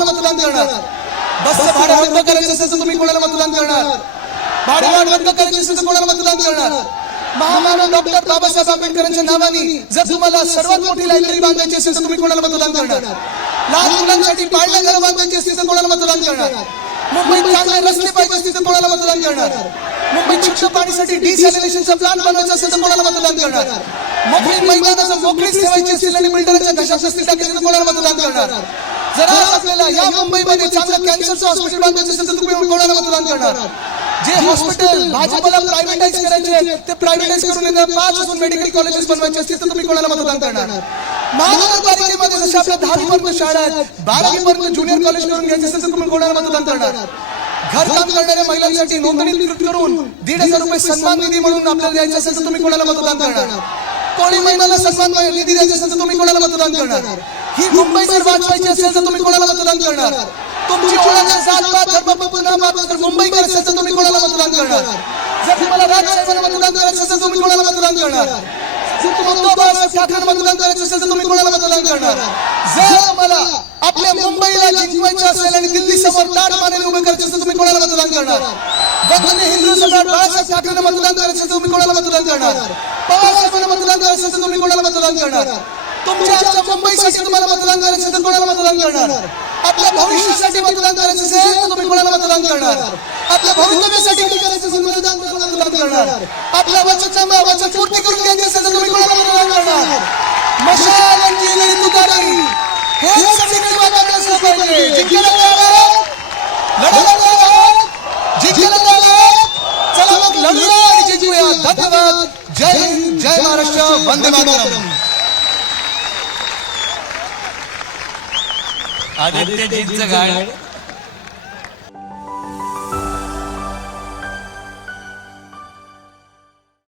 मतदान करणार? बसचं भाडं रद्द करायचं असेल तर तुम्ही कोणाला मतदान करणार? भाडेवाढ रद्द करायची असेल तर कोणाला मतदान करणार? महामानव डॉक्टर बाबासाहेब आंबेडकरांच्या नावाने जर तुम्हाला सर्वात मोठी लायब्ररी बांधायची असेल तर तुम्ही कोणाला मतदान करणार? लहान मुलांसाठी पाळणा घर बांधायची असतील तर कोणाला मतदान करणार? मुंबईत चांगले रस्ते पाहिजे असतील तर कोणाला मतदान करणार? मुंबईत शुद्ध पाणीसाठी डिसॅलिनेशनचा प्लॅन बनवायचा असेल तर कोणाला मतदान करणार? मोकळी मैदानाचं मोकळीच ठेवायची असतील आणि बिल्डरच्या घशात असतील टाकायचं तर कोणाला मतदान करणार? जर आज आपल्याला या मुंबईमध्ये चांगलं कॅन्सरचं हॉस्पिटल बांधायचं असेल तर तुम्ही कोणाला मतदान करणार? जे हॉस्पिटल भाजपला प्रायव्हेटाइज करायचे ते प्रायव्हेटाइज करून 5 अजून मेडिकल कॉलेजेस बनवायचे असतील तर तुम्ही कोणाला मतदान करणार? महानगरपालिकेमध्ये जसे आपल्या 10वी पर्यंत शाळा आहेत 12वी पर्यंत ज्युनियर कॉलेज करून घ्यायचे असेल तर तुम्ही कोणाला मतदान करणार? घरकाम करणाऱ्या महिलांसाठी नोंदणीकृत करून 1,500 रुपये सन्मान निधी म्हणून आपल्याला द्यायचं असेल तर तुम्ही कोणाला मतदान करणार? कोणी महिलांना सन्मान निधी द्यायचा असेल तर तुम्ही कोणाला मतदान करणार? ही मुंबई जर वाचवायची असेल तर तुम्ही कोणाला मतदान करणार? तुमची ओळख जात धर्म मुंबईकर असेल तर तुम्ही कोणाला मतदान करणार? जर तुम्हाला राजसाहेबांना मतदान करायचं असेल तर तुम्ही कोणाला मतदान करणार? जर तुम्हाला बाळासाहेब ठाकरेंना मतदान करायचं असेल तर तुम्ही कोणाला मतदान करणार? जर तुम्हाला आपल्या मुंबईला जिंकवायचं असेल आणि दिल्ली समोर ताड मानेने उभे करायचं असेल तर तुम्ही कोणाला मतदान करणार? वंदनीय हिंदू सम्राट बाळासाहेब ठाकरेंना मतदान करायचं असेल तर तुम्ही कोणाला मतदान करणार? पवारसाहेबांना मतदान करायचं असेल तर तुम्ही कोणाला मतदान करणार? तुमच्या मुंबईसाठी तुम्हाला मतदान करायचं असेल तर कोणाला मतदान करणार? आपल्या भविष्यासाठी मतदान करायचं असेल तर तुम्ही कोणाला मतदान करणार? आपल्या भवितव्यासाठी करायचं असेल मतदान मतदान करणार? आपल्या वचन पूर्ती करून घ्यायची असेल तर तुम्ही कोणाला मतदान करणार? मशाल आणि तुतारी हे सगळीकडे वाटत असलं पाहिजे. जिंकायला तयार आहोत, लढायला तयार आहोत, जिंकायला तयार आहोत. चला मग लढूया आणि जिंकूया. धन्यवाद. जय हिंद, जय महाराष्ट्र, वंदे मातरम. आदित्यजींचं गाणं